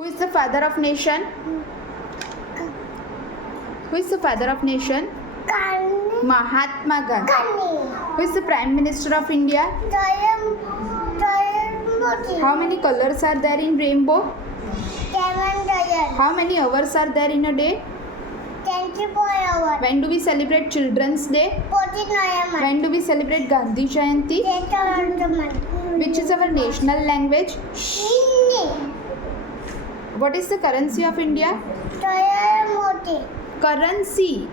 Who is the father of nation? Who is the father of nation? Mahatma Gandhi. Who is the Prime Minister of India? How many colors are there in rainbow? How many hours are there in a day? 24 hours. When do we celebrate Children's Day? 14 November. When do we celebrate Gandhi Jayanti? Which is our national language? Hindi. What is the currency of India? Moti. Currency.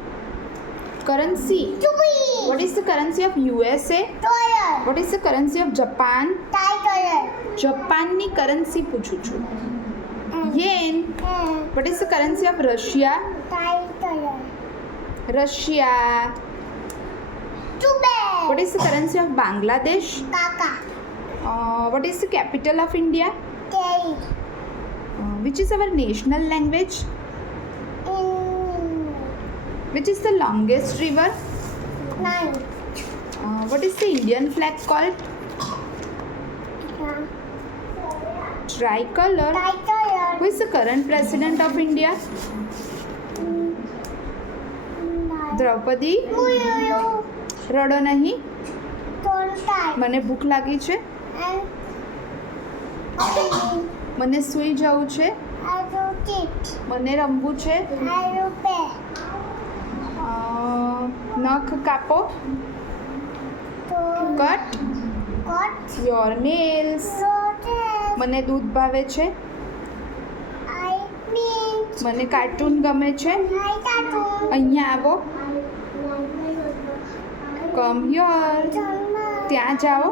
Currency. Tubi. What is the currency of USA? Dollar. What is the currency of Japan? Thai જાપાનની currency પૂછું છું. dollar. યેન. What is the currency of Russia? Thai dollar. Russia. Tube. What is the currency of Bangladesh? Kaka. What is the capital of India? Delhi. Which is our national language? Which is the longest river? Nine. What is the Indian flag called? Tricolor. Thai dollar. Who is the current president of India? Draupadi. Muyu. રડો નહીં, Don't die. મને ભૂખ લાગી છે, And મને સૂઈ જવું છે, I do teach. મને રમવું છે, I do pay. નખ કાપો, To cut cut. Your nails, Rotate. મને દૂધ ભાવે છે, I mean. મને કાર્ટૂન ગમે છે, I tattoo. અહીંયા આવો, કમ યોર, ત્યાં જાઓ,